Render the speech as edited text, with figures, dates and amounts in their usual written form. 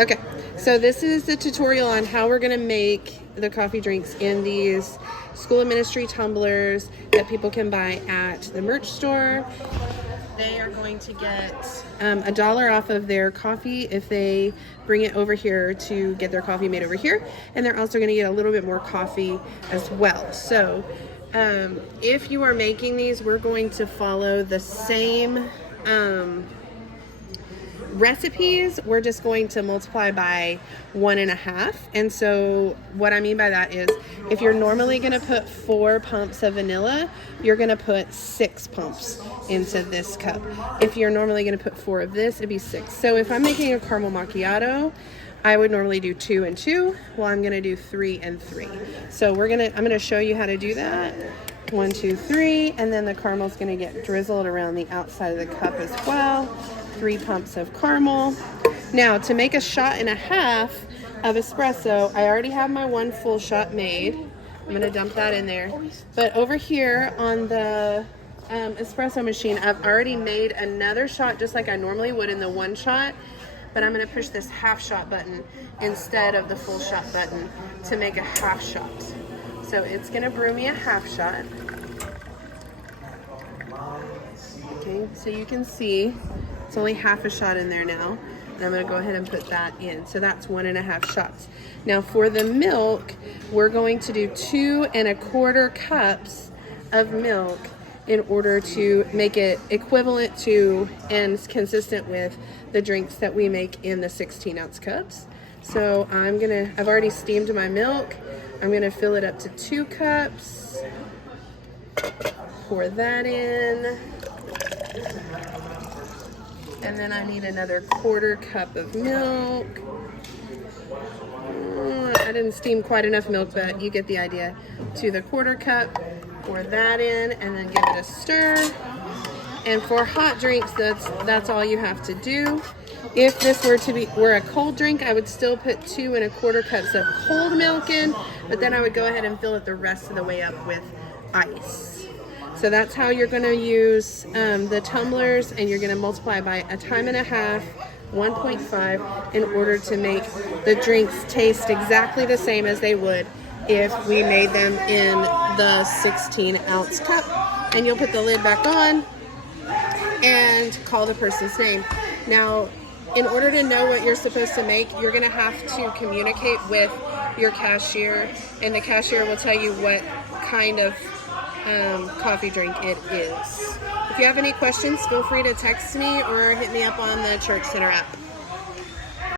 Okay, so this is the tutorial on how we're gonna make the coffee drinks in these School of Ministry tumblers that people can buy at the merch store. They are going to get $1 off of their coffee if they bring it over here to get their coffee made over here. And they're also gonna get a little bit more coffee as well. So if you are making these, we're going to follow the same recipes. We're just going to multiply by 1.5. And so what I mean by that is if you're normally going to put 4 pumps of vanilla, you're going to put 6 pumps into this cup. If you're normally going to put 4 of this, it'd be 6. So if I'm making a caramel macchiato, I would normally do 2 and 2. Well, I'm going to do 3 and 3. So I'm going to show you how to do that. 1, 2, 3, and then the caramel's going to get drizzled around the outside of the cup as well. 3 pumps of caramel. Now, to make a 1.5 shots of espresso, I already have my 1 full shot made. I'm going to dump that in there. But over here on the espresso machine, I've already made another shot just like I normally would in the 1 shot. But I'm going to push this 1/2 shot button instead of the full shot button to make a 1/2 shot. So it's going to brew me a 1/2 shot. Okay, so you can see it's only 1/2 shot in there now. And I'm going to go ahead and put that in. So that's 1.5 shots. Now for the milk, we're going to do 2 1/4 cups of milk in order to make it equivalent to and consistent with the drinks that we make in the 16-ounce cups. So I've already steamed my milk. I'm gonna fill it up to 2 cups. Pour that in. And then I need another 1/4 cup of milk. I didn't steam quite enough milk, but you get the idea. To the 1/4 cup, pour that in, and then give it a stir. And for hot drinks, that's all you have to do. If this were a cold drink, I would still put 2 1/4 cups of cold milk in, but then I would go ahead and fill it the rest of the way up with ice. So that's how you're going to use the tumblers, and you're going to multiply by 1.5 times, 1.5, in order to make the drinks taste exactly the same as they would if we made them in the 16-ounce cup. And you'll put the lid back on and call the person's name. Now, in order to know what you're supposed to make, you're going to have to communicate with your cashier, and the cashier will tell you what kind of coffee drink it is. If you have any questions, feel free to text me or hit me up on the Church Center app.